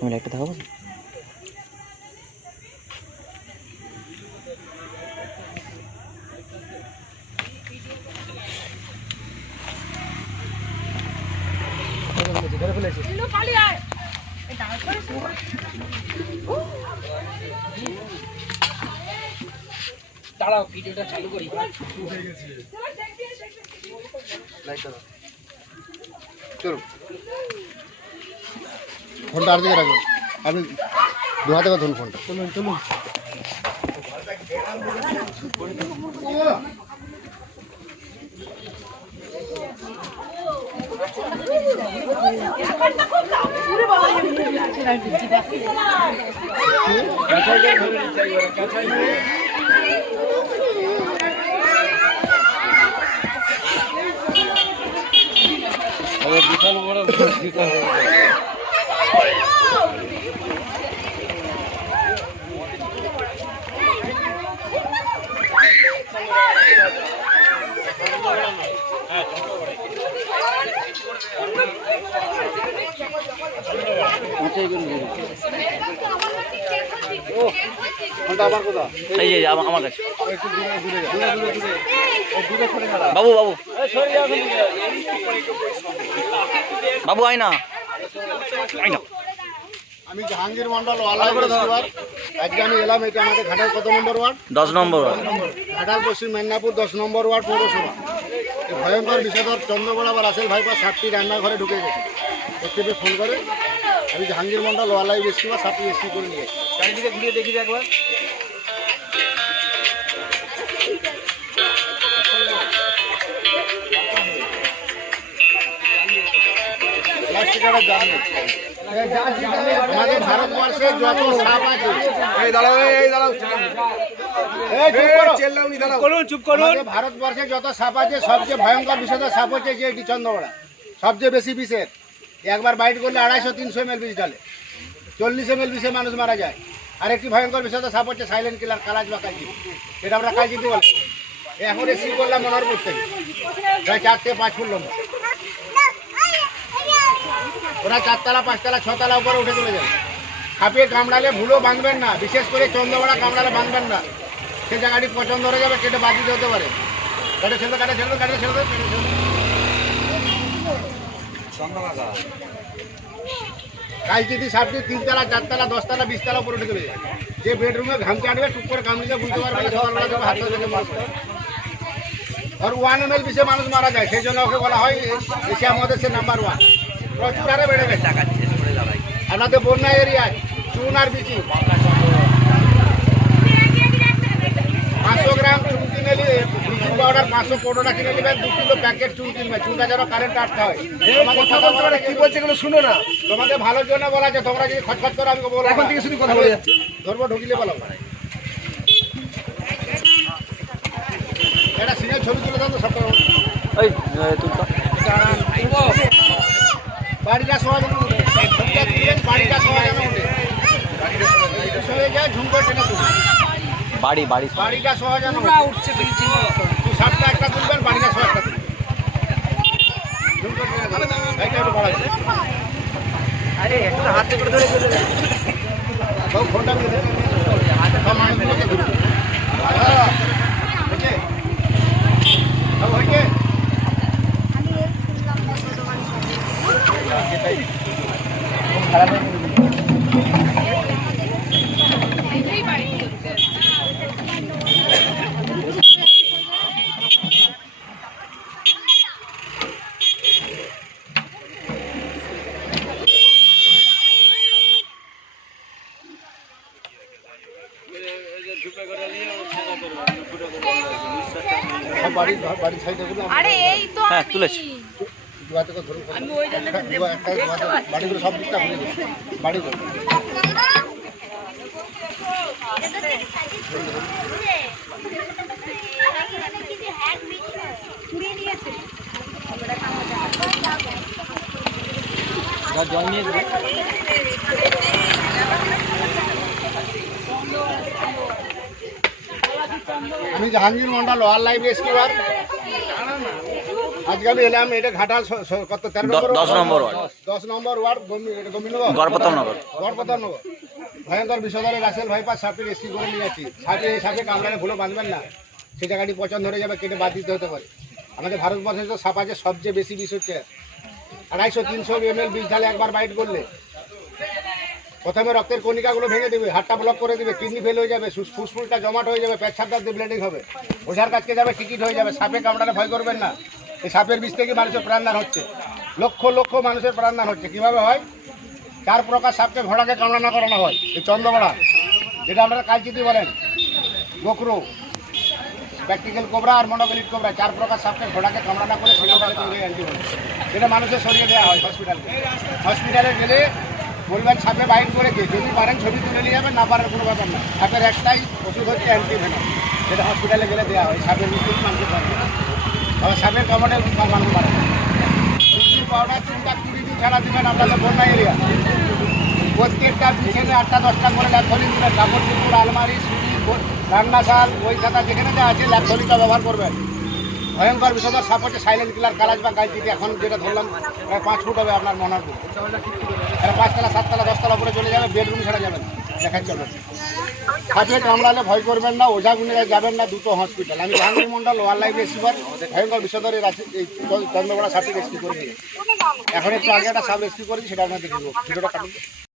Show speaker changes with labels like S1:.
S1: আমি লাইটটা দেখাবো
S2: দাঁড়াও ভিডিওটা চালু করি
S3: চলো ফোনটা আর দিকে রাখুন আপনি দু হাতে ধরুন ফোনটা। চলুন চলুন ফোনটা আমার কোথা
S1: এই যে আমার আমার কাছে। বাবু বাবু। বাবু আয় না। আয় না।
S3: আমি জাহাঙ্গীর মন্ডল আজকে আমি এলাম এটা আমাদের ঘাটাল কত নম্বর ওয়ার্ড?
S1: দশ নম্বর ওয়ার্ড।
S3: ঘাটাল পশ্চিম মেদিনীপুর দশ নম্বর ওয়ার্ড পৌরসভা। ভয়ঙ্কর বিষাদর চন্দ্রগোড়া বা রাসেল ভাইপা সাতটি রান্নাঘরে ঢুকে গেছে এসটিপি ফোন করে, আমি জাহাঙ্গীর মন্ডল ওয়ালাই বৃহস্পতিবার সাতটি এসটি করে নিয়ে।
S2: চারিদিকে ঘুরিয়ে দেখি একবার
S3: জাল আমাদের ভারতবর্ষে যত সাপ আছে
S4: এই দাঁড়াও এই দাঁড়াও।
S3: চুপ করো।
S4: চেল্লাউনি দাঁড়াও।
S2: করুন চুপ করুন।
S3: আমাদের ভারতবর্ষে যত সাপ আছে সবচেয়ে ভয়ঙ্কর বিষধর সাপ হচ্ছে যে এটি চন্দ্রগড়া সবচেয়ে বেশি বিষের। একবার বাইট করলে আড়াইশো তিনশো এম এল বিষ ঢালে চল্লিশ এম এল বিষে মানুষ মারা যায়। আর একটি ভয়ঙ্কর বিষধর সাপ হচ্ছে সাইলেন্ট কিলার কালাজ বা কালজি এটা আমরা কালজিটি বলি এখন এসি করলাম মনোহরপুর থেকে। প্রায় চারটে পাঁচ ফুট লম্বা। ওরা চারতলা পাঁচতলা ছতলা উপরে উঠে চলে যাবে সাপে কামড়ালে ভুলো বাঁধবেন না বিশেষ করে চন্দ্রগড়া কামড়ালে বাঁধবেন না। সে জায়গাটি পছন্দ হয়ে যাবে কেটে বাজি হতে পারে। কাটে ছেড়ে কাটে ছেড়ে কাটে ছেড়ে কেটে ছেড়ে। কালচিতি সাপটি তিনতলা চারতলা দশতলা বিশতলা উপরে উঠে চলে যায়। যে বেডরুমে ঘাম কাটবে টুক করে কামড়িতে বুঝতে পারবে সকালবেলা হাত থেকে আর ওয়ান এম এল বিষে মানুষ মারা যায় সেই জন্য ওকে বলা হয় এশিয়া মধ্যে সে নাম্বার ওয়ান প্রচুর হারে বেড়ে গেছে। আপনাদের বন্যা এরিয়ায় চুন আর বিচি। পাঁচশো গ্রাম চুন কিনে নিয়ে ব্লিচিং পাউডার পাঁচশো পনেরোটা কিনে নেবেন দু কিলো প্যাকেট চুন কিনবে চুনটা যেন কারেন্ট আটকা হয়। তোমাকে কি বলছে এগুলো শুনো না। তোমাকে ভালোর জন্য বলা আছে তোমরা যদি খটখট করো আমি বলব এখন থেকে শুধু কথা বলে যাচ্ছে। ধরবো ঢুকিলে বলো। এটা সিনের ছবি তুলে দাও তো সব।
S1: তুলতো।
S3: বাড়িটা সহজ উঠে ছবিটা তুলবেন বাড়িটা সহজ উঠে সরে যায় ঝুমকো টেনে তুলবে
S1: বাড়ি বাড়ি
S3: বাড়িটা সহজ
S2: পুরা উঠছে ব্লিচিং
S3: তুই সাতটা একটা তুলবেন বাড়িটা সহ একটা তুলবেন ঝুমকো টেনে তুলবেন এইটা একটু বাড়াচ্ছে
S2: আরে একটু হাতে করে ধরে চলে
S3: সব ফোনটা দিয়ে দেন সব মানুষগুলোকে ধরবে হ্যাঁ হয়েছে সব হয়েছে সব বাড়ির বাড়ির সাইডে গুলো
S5: আরে এই তো
S1: হ্যাঁ, তুলেছি।
S3: দুয়াতে করে ধরুন।
S5: আমি ওই জন্য
S3: বাড়িগুলো সব দিকটা ঘুরে গেছে। বাড়িগুলো।
S5: কুড়িয়ে
S1: জল নিয়ে
S3: আমি Jahangir Mondal wild life rescuer. আজকে আমি এলাম এটা ঘাটাল কত তেরো নম্বর
S1: দশ নম্বর ওয়ার্ড।
S3: দশ নম্বর ওয়ার্ড গোবিন্দনগর।
S1: গড়পতম নগর।
S3: গড়পতনগর ভয়ঙ্কর বিষধরে রাসেল ভাইপাস সাপে রেস্কি করে নিয়ে যাচ্ছি। সাপে এই সাপে কামড়ালে ভুলো বাঁধবেন না। সে জায়গাটি পচন ধরে যাবে কেটে বাদ দিতে হতে পারে। আমাদের ভারতবর্ষে তো সাপ আছে সবচেয়ে বেশি বিষ হচ্ছে আড়াইশো তিনশো এম এল বিষ ঢালে একবার বাইট করলে। প্রথমে রক্তের কণিকাগুলো ভেঙে দেবে, হাতটা ব্লক করে দেবে কিডনি ফেল হয়ে যাবে ফুস- ফুসফুসটা জমাট হয়ে যাবে পেচ্ছাপটা দিয়ে ব্লিডিং হবে। ওঝার কাছকে যাবে? টিকিট হয়ে যাবে। সাপে কামড়ালে ভয় করবেন না। এই সাপের বিষ থেকে মানুষের প্রাণদান হচ্ছে। লক্ষ লক্ষ মানুষের প্রাণদান হচ্ছে। কীভাবে হয়? চার প্রকার সাপকে ঘোড়াকে কামড়ানো করানো হয়। এই চন্দ্রগড়া যেটা আপনারা কালচিতি বলেন। গোকরো প্র্যাকটিক্যাল কোবরা আর মনোগলিট কোবরা। চার প্রকার সাপকে ঘোড়াকে কামড়ানো করে যেটা মানুষের সরিয়ে দেওয়া হয় হসপিটালে হসপিটালে গেলে বলবেন সাপে বাইট করেছে। যদি পারেন ছবি তুলে নিয়ে যাবেন, না পারার কোনো ব্যাপার না। সাপের একটাই ওষুধ হচ্ছে অ্যান্টিভেনাম যেটা হসপিটালে গেলে দেওয়া হয়। সাপের মৃত্যু মানুষের পারবে তবে সাপের কামড়ে মানুষ মারে না। কুড়ি ছাড়া দেবেন আপনাদের প্রত্যেকটা আটটা আলমারি সুটি রান্নাশাল ওই খাতা যেখানে যা আছে, ল্যাপথলিনটা ব্যবহার করবেন। ভয়ঙ্কর বিষধর সাপ হচ্ছে সাইলেন্ট কিলার কালাজ বা গাইচিটি এখন যেটা ধরলাম পাঁচ ফুট হবে আপনার মনার পাঁচতলা, সাততলা, দশতলা উপরে চলে যাবে বেডরুম ছাড়া যাবেন দেখার চলবেন সাপে কামড়ালে ভয় করবেন না, ওঝা গুনে যাবেন না, দুটো হসপিটাল আমি Jahangir Mondal wild life rescuer ভয়ঙ্কর বিষধরের আছে এই চন্দ্রগড়া সাপটি রেস্কিউ করে এখন একটু আগে একটা সাপ রেস্কিউ করেছি, সেটা আপনার দেখে দেবো।